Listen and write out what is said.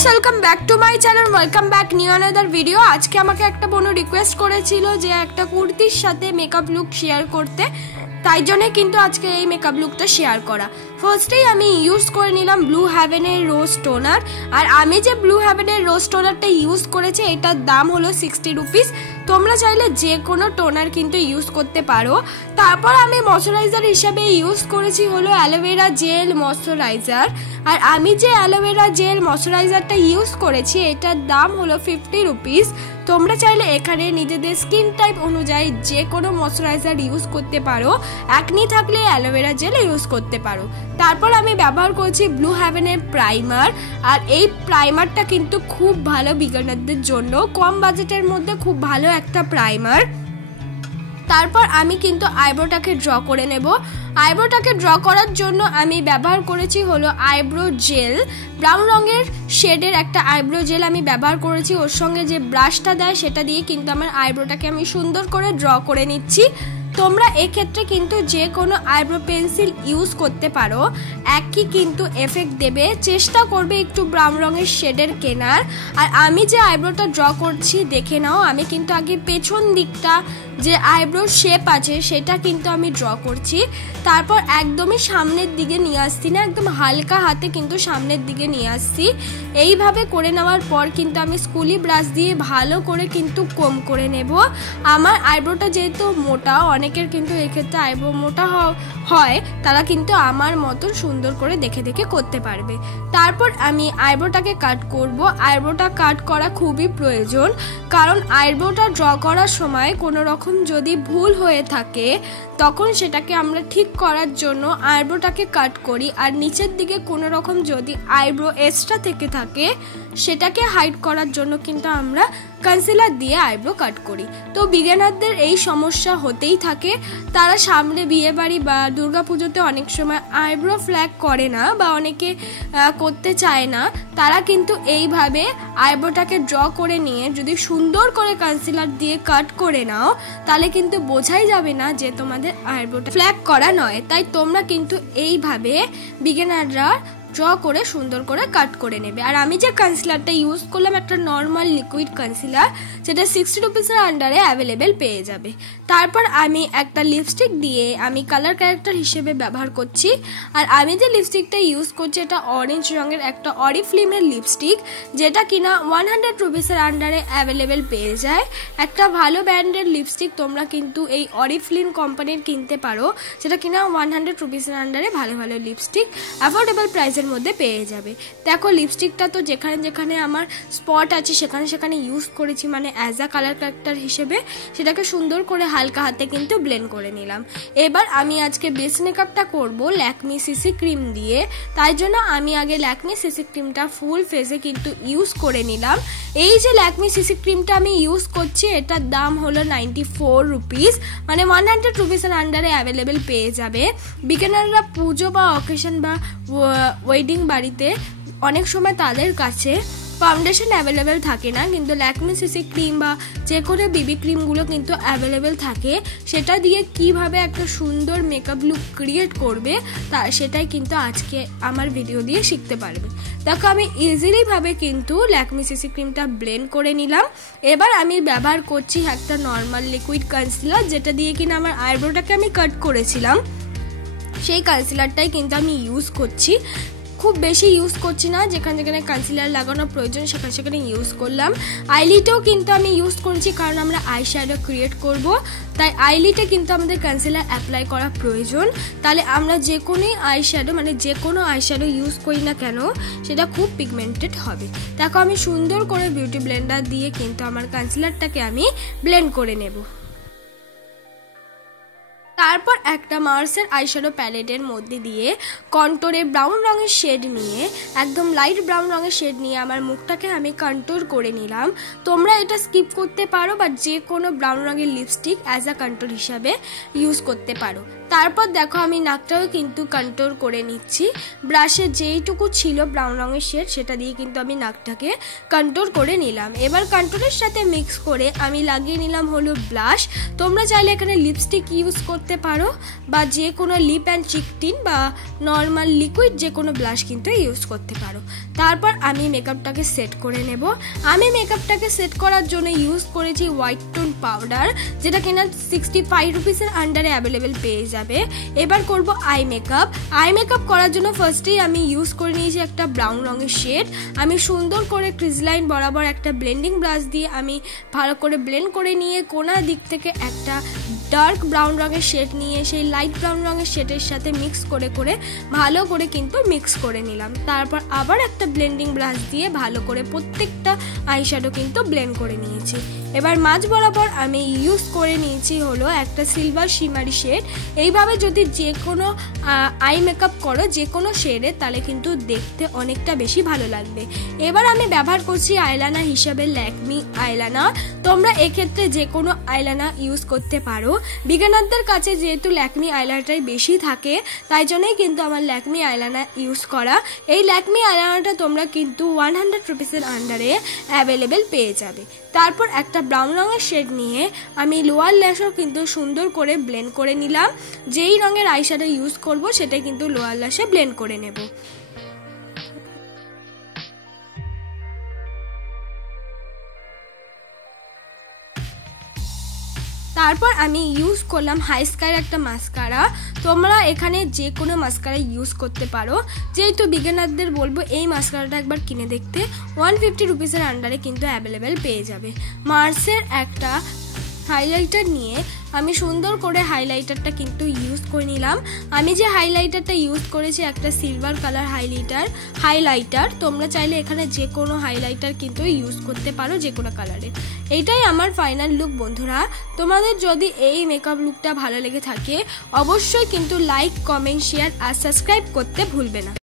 Guys, welcome back to my channel, welcome back new another video. আজকে আমাকে একটা বোনও রিকোয়েস্ট করেছিল যে একটা কুর্তির সাথে মেকআপ লুক শেয়ার করতে, তাই জন্য কিন্তু আজকে এই মেকআপ লুকটা শেয়ার করা। ফার্স্টেই আমি ইউজ করে নিলাম ব্লু হেভেনের রোজ টোনার। আর আমি যে ব্লু হেভেনের রোজ টোনারটা ইউজ করেছি এটার দাম হলো 60 রুপিস। তোমরা চাইলে যে কোনো টোনার কিন্তু ইউজ করতে পারো। তারপর আমি ময়শ্চারাইজার হিসাবে ইউজ করেছি হলো অ্যালোভেরা জেল ময়শ্চারাইজার। আর আমি যে অ্যালোভেরা জেল ময়শ্চারাইজারটা ইউজ করেছি এটার দাম হলো 50 রুপিস। তোমরা চাইলে এখানে নিজেদের স্কিন টাইপ অনুযায়ী যে কোনো ময়শ্চারাইজার ইউজ করতে পারো। একনি থাকলে অ্যালোভেরা জেল ইউজ করতে পারো। তারপর আমি ব্যবহার করছি ব্লু হেভেনের প্রাইমার। আর এই প্রাইমারটা কিন্তু খুব ভালো বিগিনারদের জন্য, কম বাজেটের মধ্যে খুব ভালো একটা প্রাইমার। তারপর আমি কিন্তু আইব্রোটাকে ড্র করে নেব। আইব্রোটাকে ড্র করার জন্য আমি ব্যবহার করেছি হলো আইব্রো জেল, ব্রাউন রঙের শেডের একটা আইব্রো জেল আমি ব্যবহার করেছি। ওর সঙ্গে যে ব্রাশটা দেয় সেটা দিয়ে কিন্তু আমার আইব্রোটাকে আমি সুন্দর করে ড্র করে নিচ্ছি। তোমরা এক্ষেত্রে কিন্তু যে কোনো আইব্রো পেন্সিল ইউজ করতে পারো, একই কিন্তু এফেক্ট দেবে। চেষ্টা করবে একটু ব্রাউন রঙের শেডের কেনার। আর আমি যে আইব্রোটা ড্র করছি দেখে নাও, আমি কিন্তু আগে পেছন দিকটা যে আইব্রো শেপ আছে সেটা কিন্তু আমি ড্র করছি। তারপর একদমই সামনের দিকে নিয়ে আসছি না, একদম হালকা হাতে কিন্তু সামনের দিকে নিয়ে আসছি। এইভাবে করে নেওয়ার পর কিন্তু আমি স্কুলি ব্রাশ দিয়ে ভালো করে কিন্তু কম করে নেব। আমার আইব্রোটা যেহেতু মোটা, অনেকের কিন্তু এক্ষেত্রে আইব্রো মোটা হয়, তারা কিন্তু আমার মতন সুন্দর করে দেখে দেখে করতে পারবে। তারপর আমি আইব্রোটাকে কাট করব। আইব্রোটা কাট করা খুবই প্রয়োজন, কারণ আইব্রোটা ড্র করার সময় কোনো রকম যদি ভুল হয়ে থাকে তখন সেটাকে আমরা ঠিক করার জন্য আইব্রোটাকে কাট করি। আর নিচের দিকে কোনো রকম যদি আইব্রো এক্সট্রা থেকে থাকে সেটাকে হাইড করার জন্য কিন্তু আমরা কনসিলার দিয়ে আইব্রো কাট করি। তো বিগিনারদের এই সমস্যা হতেই থাকে। তারা সামনে বিয়ে বাড়ি বা দুর্গাপুজোতে অনেক সময় আইব্রো ফ্ল্যাগ করে না বা অনেকে করতে চায় না। তারা কিন্তু এইভাবে আইব্রোটাকে ড্র করে নিয়ে যদি সুন্দর করে কনসিলার দিয়ে কাট করে নাও তাহলে কিন্তু বোঝাই যাবে না যে তোমাদের আইব্রোটা ফ্ল্যাগ করা নয়। তাই তোমরা কিন্তু এইভাবে বিগিনাররা ড্র করে সুন্দর করে কাট করে নেবে। আর আমি যে কনসিলারটা ইউজ করলাম একটা নর্মাল লিকুইড কনসিলার, যেটা 60 রুপিসের আন্ডারে অ্যাভেলেবেল পেয়ে যাবে। তারপর আমি একটা লিপস্টিক দিয়ে আমি কালার ক্যারেক্টার হিসেবে ব্যবহার করছি। আর আমি যে লিপস্টিকটা ইউজ করছি এটা অরেঞ্জ রঙের একটা অরিফ্লেমের লিপস্টিক, যেটা কিনা 100 রুপিসের আন্ডারে অ্যাভেলেবেল পেয়ে যায়। একটা ভালো ব্র্যান্ডের লিপস্টিক তোমরা কিন্তু এই অরিফ্লেম কোম্পানির কিনতে পারো, যেটা কিনা 100 রুপিসের আন্ডারে ভালো ভালো লিপস্টিক অ্যাফোর্ডেবল প্রাইসে মধ্যে পেয়ে যাবে। দেখো লিপস্টিকটা তো যেখানে যেখানে আমার স্পট আছে সেখানে সেখানে ইউজ করেছি, মানে অ্যাজ আ কালার ক্যারেক্টার হিসেবে সেটাকে সুন্দর করে হালকা হাতে কিন্তু ব্লেন্ড করে নিলাম। এবার আমি আজকে বেস মেকআপটা করব ল্যাকমি সিসি ক্রিম দিয়ে। তাই জন্য আমি আগে ল্যাকমি সিসি ক্রিমটা ফুল ফেসে কিন্তু ইউজ করে নিলাম। এই যে ল্যাকমি সিসি ক্রিমটা আমি ইউজ করছি এটার দাম হলো 94 রুপিস, মানে 100 রুপিসের আন্ডারে অ্যাভেলেবেল পেয়ে যাবে। বিগিনাররা পুজো বা অকেশন বা ওয়েডিং বাড়িতে অনেক সময় তাদের কাছে ফাউন্ডেশন অ্যাভেলেবেল থাকে না, কিন্তু ল্যাকমি সিসি ক্রিম বা যে কোনো বিবি ক্রিমগুলো কিন্তু অ্যাভেলেবেল থাকে। সেটা দিয়ে কিভাবে একটা সুন্দর মেকআপ লুক ক্রিয়েট করবে সেটাই কিন্তু আজকে আমার ভিডিও দিয়ে শিখতে পারবে। দেখো আমি ইজিলিভাবে কিন্তু ল্যাকমি সিসি ক্রিমটা ব্লেন্ড করে নিলাম। এবার আমি ব্যবহার করছি একটা নর্মাল লিকুইড কনসিলার, যেটা দিয়ে কিনা আমার আইব্রোটাকে আমি কাট করেছিলাম। সেই কনসিলারটাই কিন্তু আমি ইউজ করছি, খুব বেশি ইউজ করছি না, যেখানে যেখানে কনসিলার লাগানো প্রয়োজন সেখানে সেখানে ইউজ করলাম। আইলিটেও কিন্তু আমি ইউজ করেছি, কারণ আমরা আই শ্যাডো ক্রিয়েট করব, তাই আইলিটে কিন্তু আমাদের কনসিলার অ্যাপ্লাই করা প্রয়োজন। তাহলে আমরা যে কোনো আই শ্যাডো মানে যে কোনো আই শ্যাডো ইউজ করি না কেন সেটা খুব পিগমেন্টেড হবে। দেখো আমি সুন্দর করে বিউটি ব্লেন্ডার দিয়ে কিন্তু আমার কনসিলারটাকে আমি ব্লেন্ড করে নেব। তারপর একটা মার্সের আইশ্যাডো প্যালেটের মধ্যে দিয়ে কন্টুরে ব্রাউন রঙের শেড নিয়ে, একদম লাইট ব্রাউন রঙের শেড নিয়ে আমার মুখটাকে আমি কন্টুর করে নিলাম। তোমরা এটা স্কিপ করতে পারো বা যে কোনো ব্রাউন রঙের লিপস্টিক অ্যাজ আ কন্টুর হিসাবে ইউজ করতে পারো। তারপর দেখো আমি নাকটাও কিন্তু কন্ট্রোল করে নিচ্ছি। ব্রাশে যেইটুকু ছিল ব্রাউন রঙের শেড সেটা দিয়ে কিন্তু আমি নাকটাকে কন্ট্রোল করে নিলাম। এবার কন্ট্রোলের সাথে মিক্স করে আমি লাগিয়ে নিলাম হলো ব্লাশ। তোমরা চাইলে এখানে লিপস্টিক ইউজ করতে পারো বা যে কোনো লিপ অ্যান্ড চিক টিন বা নর্মাল লিকুইড যে কোনো ব্লাশ কিন্তু ইউজ করতে পারো। তারপর আমি মেকআপটাকে সেট করে নেব। আমি মেকআপটাকে সেট করার জন্য ইউজ করেছি হোয়াইট টোন পাউডার, যেটা কিনা 65 রুপিসের আন্ডারে অ্যাভেলেবেল পেয়ে যাবে। এবার করব আই মেকআপ করার জন্য ফার্স্টেই আমি ইউজ করে নিয়েছি একটা ব্রাউন রঙের শেড। আমি সুন্দর করে ক্রিজ লাইন বরাবর একটা ব্লেন্ডিং ব্রাশ দিয়ে আমি ভালো করে ব্লেন্ড করে নিয়ে কোনা দিক থেকে একটা ডার্ক ব্রাউন রঙের শেড নিয়ে সেই লাইট ব্রাউন রঙের শেডের সাথে মিক্স করে ভালো করে কিন্তু মিক্স করে নিলাম। তারপর আবার একটা ব্লেন্ডিং ব্রাশ দিয়ে ভালো করে প্রত্যেকটা আইশ্যাডো কিন্তু ব্লেন্ড করে নিয়েছি। এবার মাঝ বরাবর আমি ইউজ করে নিয়েছি হলো একটা সিলভার শিমারি শেড। এইভাবে যদি যে কোনো আই মেকআপ করো যে কোনো শেডে তাহলে কিন্তু দেখতে অনেকটা বেশি ভালো লাগবে। এবার আমি ব্যবহার করছি আইলাইনার হিসাবে ল্যাকমি আইলাইনার। তোমরা এক্ষেত্রে যে কোনো আইলাইনার ইউজ করতে পারো। বিগিনারদের কাছে যেহেতু ল্যাকমি আইলাইনারটাই বেশি থাকে তাই জন্যই কিন্তু আমার ল্যাকমি আইলাইনার ইউজ করা। এই ল্যাকমি আইলাইনারটা তোমরা কিন্তু 100 রুপিসের আন্ডারে অ্যাভেলেবেল পেয়ে যাবে। তারপর একটা ব্রাউন রঙের শেড নিয়ে আমি লোয়ার ল্যাশও কিন্তু সুন্দর করে ব্লেন্ড করে নিলাম। যেই রঙের আইশ্যাডো ইউজ করব সেটা কিন্তু লোয়ার ল্যাশে ব্লেন্ড করে নেব। তারপর আমি ইউজ করলাম হাই স্কাইয়ের একটা মাস্কারা। তোমরা এখানে যে কোনো মাস্কারা ইউজ করতে পারো। যেহেতু বিগিনারদের বলবো এই মাস্কারাটা একবার কিনে দেখতে। 150 রুপিসের আন্ডারে কিন্তু অ্যাভেলেবেল পেয়ে যাবে। মার্সের একটা হাইলাইটার নিয়ে আমি সুন্দর করে হাইলাইটারটা কিন্তু ইউজ করে নিলাম। আমি যে হাইলাইটারটা ইউজ করেছি একটা সিলভার কালার হাইলাইটার। তোমরা চাইলে এখানে যে কোনো হাইলাইটার কিন্তু ইউজ করতে পারো যে কোনো কালারের। এইটাই আমার ফাইনাল লুক বন্ধুরা। তোমাদের যদি এই মেকআপ লুকটা ভালো লেগে থাকে অবশ্যই কিন্তু লাইক, কমেন্ট, শেয়ার আর সাবস্ক্রাইব করতে ভুলবে না।